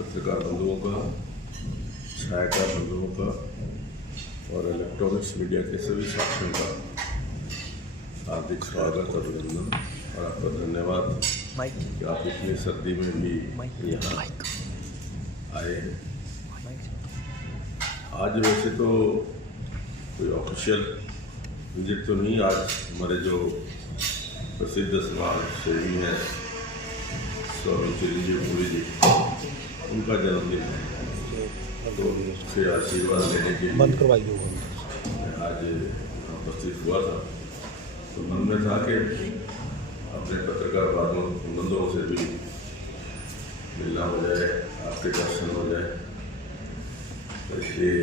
पत्रकार बंधुओं का, छायाकार बंधुओं का और इलेक्ट्रॉनिक्स मीडिया के सभी साथियों का हार्दिक स्वागत और अभिनंदन और आपका धन्यवाद कि आप इतनी सर्दी में भी यहाँ आए हैं। आज वैसे तो कोई ऑफिशियल विजिट तो नहीं, आज हमारे जो प्रसिद्ध समाज सेवी हैं स्वामी चिरंजीवी जी, उनका जन्मदिन है, तो उससे आशीर्वाद लेने के लिए मैं आज उपस्थित हुआ था। तो मन में था कि अपने पत्रकार बंधुओं से भी मिलना हो जाए, आपके दर्शन हो जाए, तो इसलिए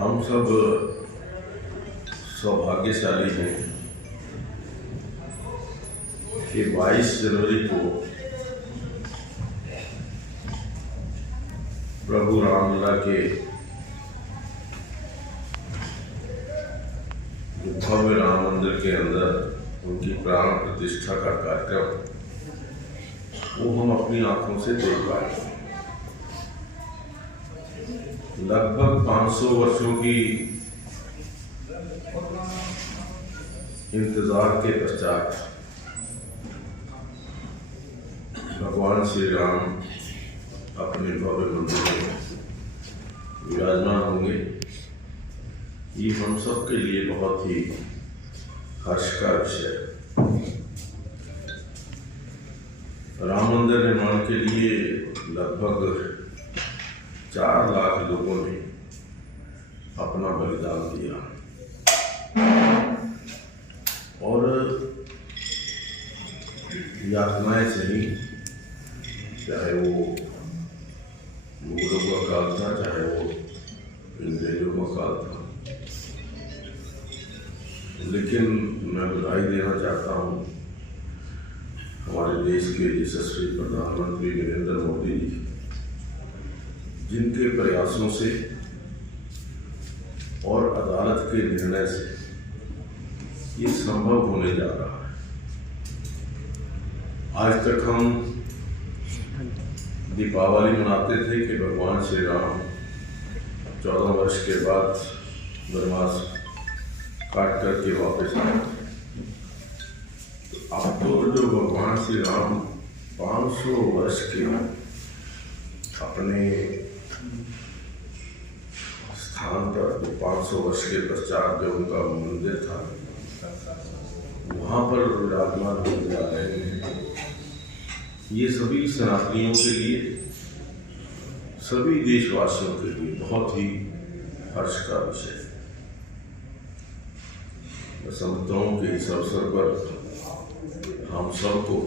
हम सब सौभाग्यशाली हैं कि 22 जनवरी को प्रभु रामलला के भव्य राम मंदिर के अंदर उनकी प्राण प्रतिष्ठा का कार्यक्रम वो हम अपनी आंखों से देख पाए। लगभग 500 वर्षों की इंतजार के पश्चात भगवान श्री राम अपने भव्य मंदिर में विराजमान होंगे। ये हम सब के लिए बहुत ही हर्ष का विषय। राम मंदिर निर्माण के लिए लगभग 4 लाख लोगों ने अपना बलिदान दिया और यातनाएं सही, चाहे वो मुगलों का काल था, चाहे वो अंग्रेजों का काल था। लेकिन मैं बधाई देना चाहता हूँ हमारे देश के यशस्वी प्रधानमंत्री नरेंद्र मोदी जी, जिनके प्रयासों से और अदालत के निर्णय से ये संभव होने जा रहा है। आज तक हम दीपावली मनाते थे कि भगवान श्री राम 14 वर्ष के बाद वनवास काट करके वापस आए। तो अब तो जो भगवान श्री राम 500 वर्ष के अपने स्थान पर, तो 500 वर्ष के पश्चात जो उनका मंदिर था वहाँ पर विराजमान होने जा रहे हैं। ये सभी सनातनियों के लिए, सभी देशवासियों के लिए बहुत ही हर्ष का विषय है। मैं समझता हूँ कि इस अवसर पर हम सबको,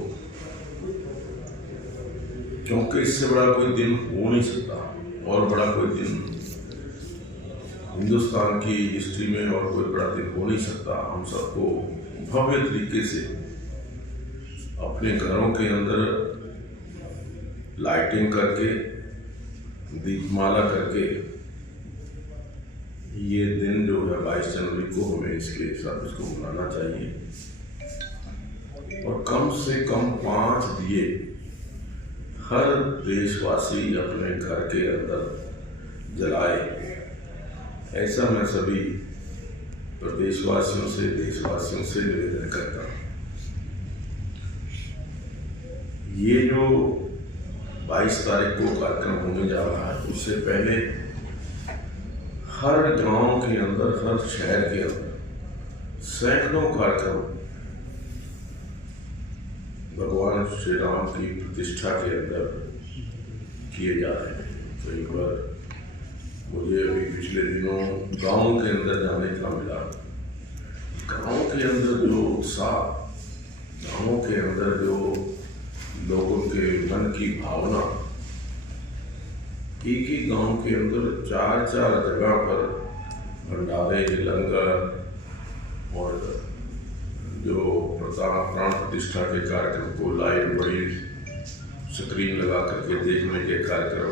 क्योंकि इससे बड़ा कोई दिन हो नहीं सकता और बड़ा कोई दिन हिंदुस्तान की हिस्ट्री में और कोई बड़ा दिन हो नहीं सकता, हम सबको भव्य तरीके से अपने घरों के अंदर लाइटिंग करके, दीपमाला करके ये दिन जो है 22 जनवरी को हमें इसके साथ इसको मनाना चाहिए। और कम से कम 5 दिए हर देशवासी अपने घर के अंदर जलाए, ऐसा मैं सभी प्रदेशवासियों से, देशवासियों से निवेदन करता हूँ। ये जो 22 तारीख को कार्यक्रम होने जा रहा है, उससे पहले हर गांव के अंदर, हर शहर के अंदर सैकड़ों कार्यक्रम भगवान श्री राम की प्रतिष्ठा के अंदर किए जा रहे हैं। तो एक बार मुझे अभी पिछले दिनों गांव के अंदर जाने का मिला। गांव के अंदर जो उत्साह, गांव के अंदर जो लोगों के मन की भावना, एक ही गांव के अंदर 4-4 जगह पर भंडारे, लंगर और जो प्राण प्रतिष्ठा के कार्यक्रम को लाइव बड़ी स्क्रीन लगा करके देखने के कार्यक्रम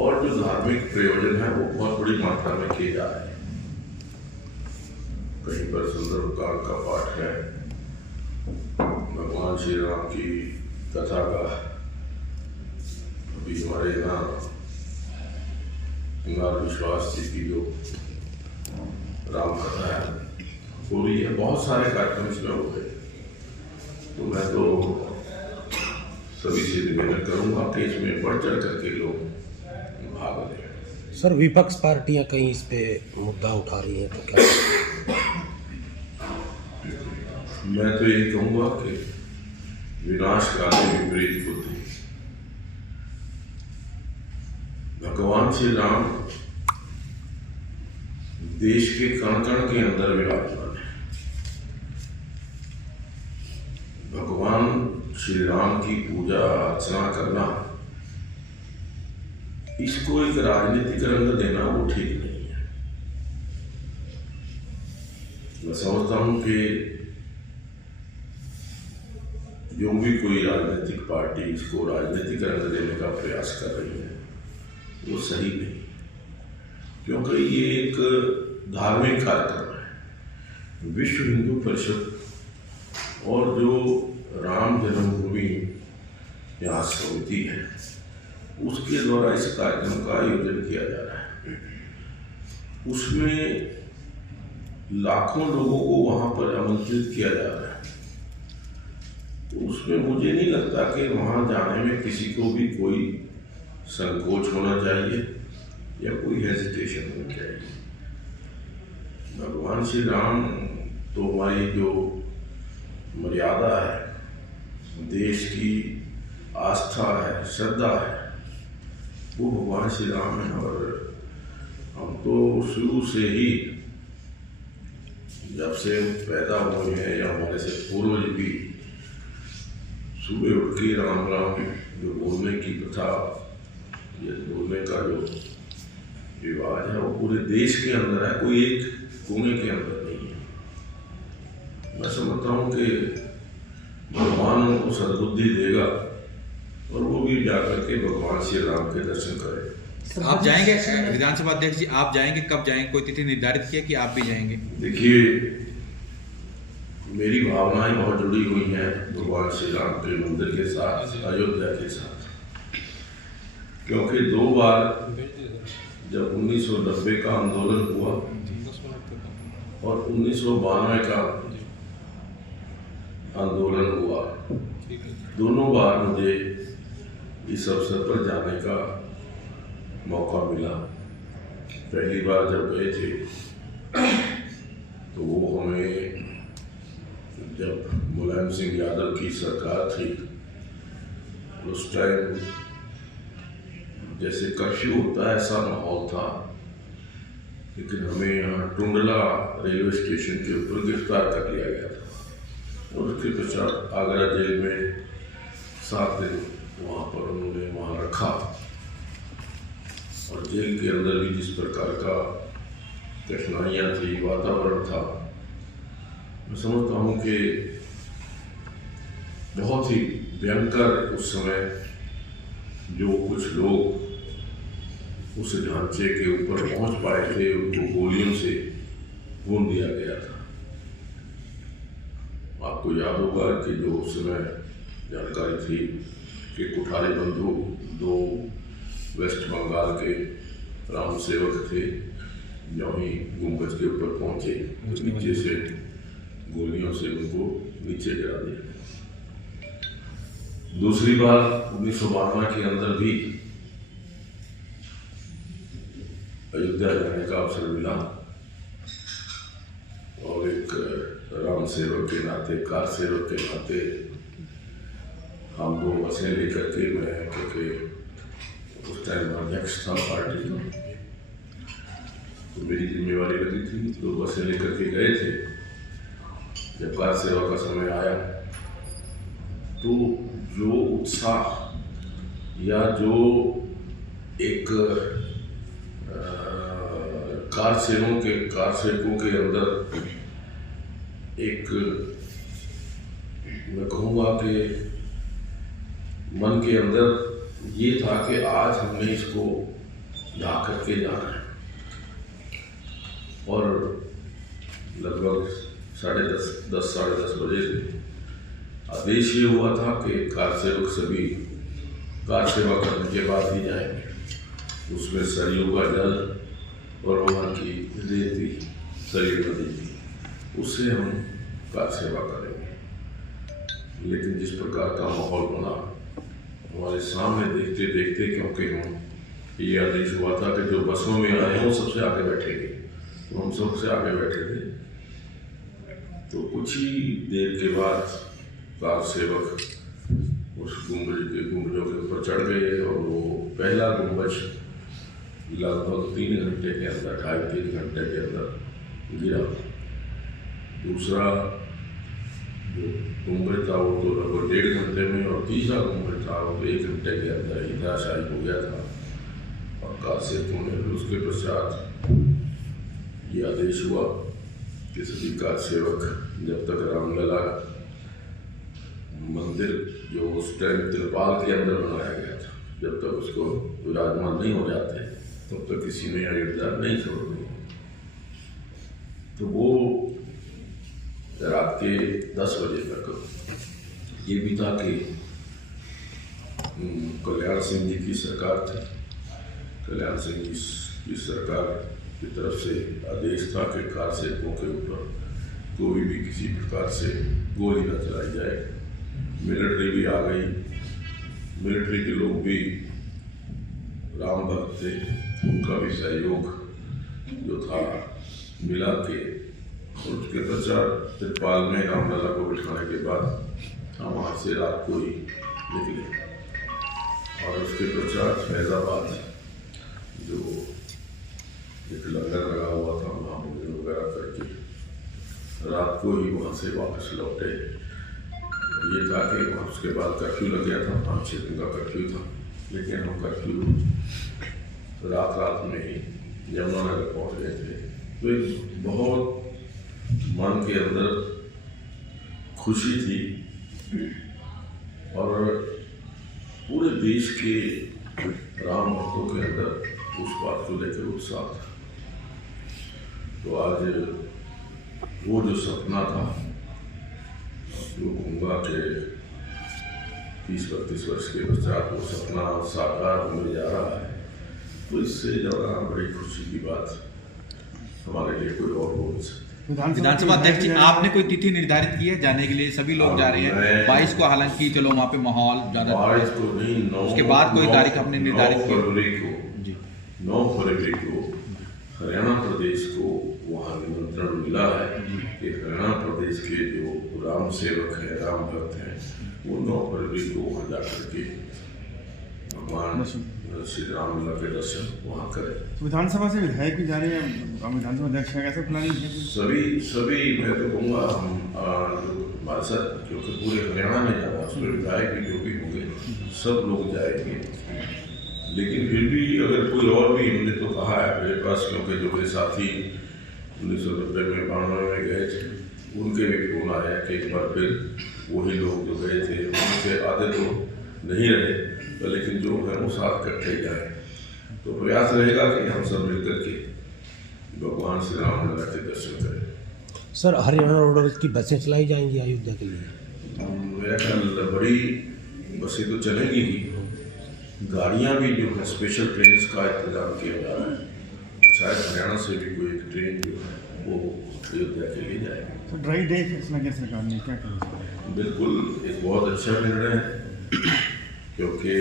और जो धार्मिक प्रयोजन है वो बहुत बड़ी मात्रा में किए जा रहे हैं। कहीं पर सुंदरकांड का पाठ है, भगवान श्री राम की कथा का। अभी हमारे यहाँ हिंगार विश्वास जी की जो राम कथा है हो रही है, बहुत सारे कार्यक्रम इसमें हो गए। तो मैं तो सभी से निवेदन करूंगा कि इसमें बढ़ चढ़ करके लोग भाग लें। सर, विपक्ष पार्टियां कहीं इस पे मुद्दा उठा रही हैं तो क्या? मैं तो यही कहूंगा कि विनाशकारी विपरीत बुद्धि। भगवान श्री राम देश के कण कण के अंदर विराजमान है। भगवान श्री राम की पूजा अर्चना करना, इसको एक राजनीतिक रंग देना वो ठीक नहीं है। मैं समझता हूं कि जो भी कोई राजनीतिक पार्टी इसको राजनीतिक रंग देने का प्रयास कर रही है वो सही नहीं, क्योंकि ये एक धार्मिक कार्यक्रम है। विश्व हिंदू परिषद और जो राम जन्मभूमि यहाँ समिति है उसके द्वारा इस कार्यक्रम का आयोजन किया जा रहा है। उसमें लाखों लोगों को वहाँ पर आमंत्रित किया जा रहा है। तो उसमें मुझे नहीं लगता कि वहाँ जाने में किसी को भी कोई संकोच होना चाहिए या कोई हेजिटेशन होनी चाहिए। भगवान श्री राम तो हमारी जो मर्यादा है, देश की आस्था है, श्रद्धा है, वो भगवान श्री राम है। और हम तो शुरू से ही जब से पैदा हुए हैं या हमारे से पूर्वज भी सुबह उठ के राम राम जो बोलने की प्रथा, ये बोलने का जो रिवाज है वो पूरे देश के अंदर है, कोई एक कोने के अंदर नहीं है। मैं समझता हूँ कि भगवान उनको सद्बुद्धि देगा और वो भी जाकर के भगवान श्री राम के दर्शन करें। आप जाएंगे विधानसभा अध्यक्ष जी? आप जाएंगे, कब जाएंगे? कोई तिथि निर्धारित किया कि आप भी जाएंगे? देखिए, मेरी भावनाएं बहुत जुड़ी हुई हैं भगवान श्री राम के मंदिर के साथ, अयोध्या के साथ, क्योंकि 2 बार जब 1990 का आंदोलन हुआ और 1992 का आंदोलन हुआ, दोनों बार मुझे इस अवसर पर जाने का मौका मिला। पहली बार जब गए थे तो वो हमें, जब मुलायम सिंह यादव की सरकार थी, उस टाइम जैसे कर्फ्यू होता है ऐसा माहौल था, लेकिन हमें यहाँ टुंडला रेलवे स्टेशन के ऊपर गिरफ्तार कर लिया गया था और उसके पश्चात आगरा जेल में 7 दिन वहाँ पर उन्होंने वहाँ रखा। और जेल के अंदर भी जिस प्रकार का कठिनाइयाँ थी, वातावरण था, मैं समझता हूँ कि बहुत ही भयंकर उस समय जो कुछ लोग उस ढांचे के ऊपर पहुंच पाए थे, उनको गोलियों से भून दिया गया था। आपको याद होगा कि जो उस समय जानकारी थी कि कुठारी बंधु 2 वेस्ट बंगाल के राम सेवक थे, जो ही गुम्बद के ऊपर पहुंचे तो नीचे से गोलियों से उनको नीचे गिरा दिया। दूसरी बार 1992 के अंदर भी अयोध्या जाने का अवसर मिला और एक राम सेवक के नाते, कार सेवक के नाते हम 2 बसें लेकर के, मैं क्योंकि उस टाइम अध्यक्ष था पार्टी का तो मेरी जिम्मेवारी लगी थी, 2 बसें लेकर के गए थे। जब कार सेवा का समय आया तो जो उत्साह या जो एक कार सेवकों के अंदर एक, मैं कहूँगा कि मन के अंदर ये था कि आज हमने इसको ढा करके जाना है। और लगभग 10:30 साढ़े 10 बजे थे। आदेश ये हुआ था कि कार सेवक सभी कार सेवा करने के बाद ही जाएंगे। उसमें सरयू का जल और वहाँ की रेती सरयू नदी थी, उससे हम कार सेवा करेंगे। लेकिन जिस प्रकार का माहौल बना हमारे सामने देखते देखते, क्योंकि हम ये आदेश हुआ था कि जो बसों में आए हैं वो सबसे आगे बैठेंगे, तो हम सबसे आगे बैठे थे। तो कुछ ही देर के बाद कार सेवक उस गुंबजों के ऊपर चढ़ गए और वो पहला गुंबज लगभग 3 घंटे के अंदर, 2.5-3 घंटे के अंदर गिरा। दूसरा जो गुंबज था वो तो लगभग 1.5 घंटे में, और तीसरा गुंबज था वो 1 घंटे के अंदर ही धराशायी हो गया था। और कार सेवकों ने उसके पश्चात ये आदेश हुआ कि सभी कार सेवक जब तक रामलला मंदिर जो उस टाइम तिरपाल के अंदर बनाया गया था, जब तक उसको विराजमान नहीं हो जाते तब तक किसी ने अयोध्या नहीं छोड़नी। तो वो रात के 10 बजे तक ये भी था कि कल्याण सिंह जी की सरकार थी। कल्याण सिंह जी की सरकार की तरफ से आदेश था कि कार सेवकों के ऊपर कोई भी किसी प्रकार से गोली न चलाई जाए। मिलिट्री भी आ गई, मिलिट्री के लोग भी राम भक्त थे, उनका भी सहयोग जो था मिला के। और उसके पश्चात तिरपाल में रामलला को बिठाने के बाद हम वहाँ से रात को ही निकले। और उसके पश्चात फैजाबाद जो एक लंगर लगा हुआ था वहाँ भोजन वगैरह करके रात को ही वहाँ से वापस लौटे। ये था कि वहाँ उसके बाद कर्फ्यू लग गया था, 5-6 दिन का कर्फ्यू था, लेकिन हम कर्फ्यू रात में ही यमुनानगर पहुँच गए थे। तो एक बहुत मन के अंदर खुशी थी और पूरे देश के राम भक्तों के अंदर उस बात को लेकर उत्साह था। तो आज वो जो सपना था जो गंगा के 30-32 वर्ष के पश्चात वो सपना साकार होने जा रहा है, तो इससे ज़्यादा बड़ी खुशी की बात हमारे लिए कोई और हो नहीं सकती। विधानसभा अध्यक्ष जी, आपने कोई तिथि निर्धारित की है जाने के लिए? सभी लोग जा रहे हैं 22 को, हालांकि चलो वहाँ पे माहौल ज़्यादा 22 को नहीं, उसके बाद कोई तारीख आपने निर्धारित की? 9 फरवरी को हरियाणा प्रदेश को वहाँ निमंत्रण मिला है कि हरियाणा प्रदेश के जो राम सेवक हैं, राम भक्त हैं, वो 9 फरवरी को वहाँ जा करके भगवान श्री राम के दर्शन वहाँ करें। विधानसभा से विधायक भी जा रहे हैं, विधानसभा अध्यक्ष है, कैसे प्लानिंग है? सभी मैं तो कहूँगा हम हमारे साथ क्योंकि पूरे हरियाणा में जा रहा है, उसमें विधायक भी जो भी होंगे सब लोग जाएंगे। लेकिन फिर भी अगर कोई और भी, हमने तो कहा है मेरे पास, क्योंकि जो मेरे साथी 1990 में 92 में गए थे उनके भी फोन आया कि एक बार फिर वही लोग जो गए थे उनके आधे तो नहीं रहे, तो लेकिन जो है वो साथ इकट्ठे जाए। तो प्रयास रहेगा कि हम सब मिलकर के भगवान श्री रामलला के दर्शन करें। सर, हरियाणा रोड की बसें चलाई जाएंगी अयोध्या के लिए? मेरा ख्याल बड़ी बसें तो चलेंगी ही, गाड़ियाँ भी जो है स्पेशल ट्रेन का इंतजाम किया जा रहा है, और शायद हरियाणा से भी कोई एक ट्रेन जो है वो अयोध्या के लिए जाएगी। तो ड्राई डे फैसला किया सरकार ने, क्या करें? बिल्कुल एक बहुत अच्छा निर्णय है, क्योंकि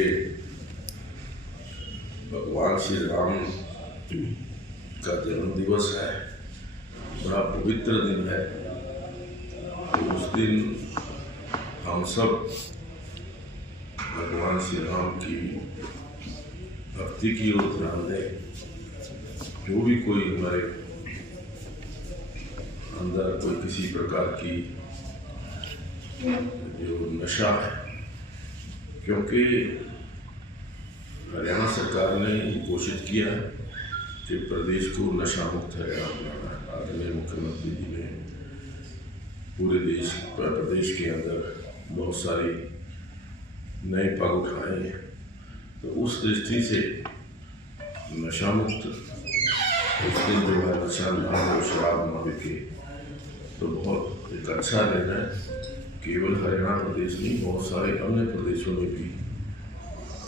भगवान श्री राम का जन्म दिवस है, बड़ा पवित्र दिन है। तो उस दिन हम सब भगवान श्री राम की भक्ति की ओर ध्यान दें। जो भी कोई हमारे अंदर कोई किसी प्रकार की जो नशा है, क्योंकि हरियाणा सरकार ने घोषित किया है कि प्रदेश को नशा मुक्त हरियाणा बनाना है। आदरणीय मुख्यमंत्री जी ने पूरे प्रदेश के अंदर बहुत सारी नए पग उठाए हैं। तो उस दृष्टि से नशा मुक्त उस दिन जो है नशा न हो, शराब न बिके, तो बहुत एक अच्छा निर्णय केवल हरियाणा प्रदेश नहीं, बहुत सारे अन्य प्रदेशों ने भी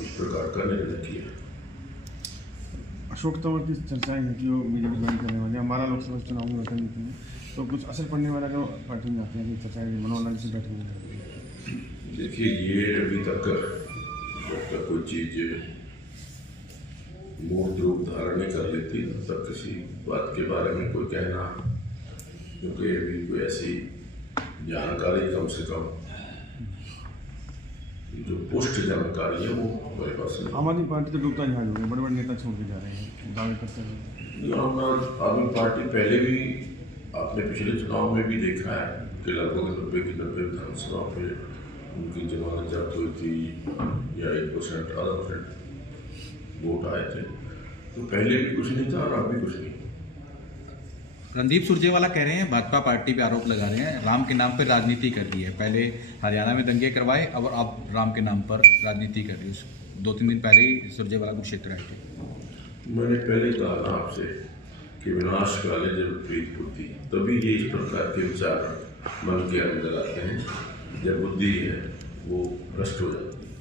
इस प्रकार का निर्णय किया। अशोक तंवर की चर्चाएं हैं कि वो बीजेपी ज्वाइन करने वाले हैं। हमारा लोकसभा चुनाव में वतन नहीं है, तो कुछ असर पड़ने वाला जो पार्टी में आते हैं कि चर्चाएं मनोहर लाल से बैठेंगे। देखिए, ये अभी तक जब तक कोई चीज मूर्त रूप धारण नहीं कर लेती तब तक किसी बात के बारे में कोई कहना, क्योंकि अभी कोई ऐसी जानकारी कम से कम जो पुष्ट जानकारी है वो हमारे पास नहीं। आम आदमी पार्टी तो डूबता जहाज हो गया, बड़े बड़े नेता छोड़ के जा रहे हैं, दावे करते हैं। आम आदमी पार्टी पहले भी आपने पिछले चुनाव में भी देखा है कि लगभग 90 की 90 विधानसभा पे उनकी जमानत जब्त हुई थी या 1% आधा % वोट आए थे। तो पहले भी कुछ नहीं था और अब भी कुछ नहीं। रणदीप सुरजेवाला कह रहे हैं, भाजपा पार्टी पे आरोप लगा रहे हैं, राम के नाम पर राजनीति कर रही है। पहले हरियाणा में दंगे करवाए और अब राम के नाम पर राजनीति कर रही है। 2-3 दिन पहले ही सुरजेवाला कुरुक्षेत्र आए थे। मैंने पहले कहा ना आपसे कि विनाश काले जब विपरीत बुद्धि, तभी ये इस प्रकार के विचार मन के अंदर आते हैं जब बुद्धि है वो भ्रष्ट हो जाती है।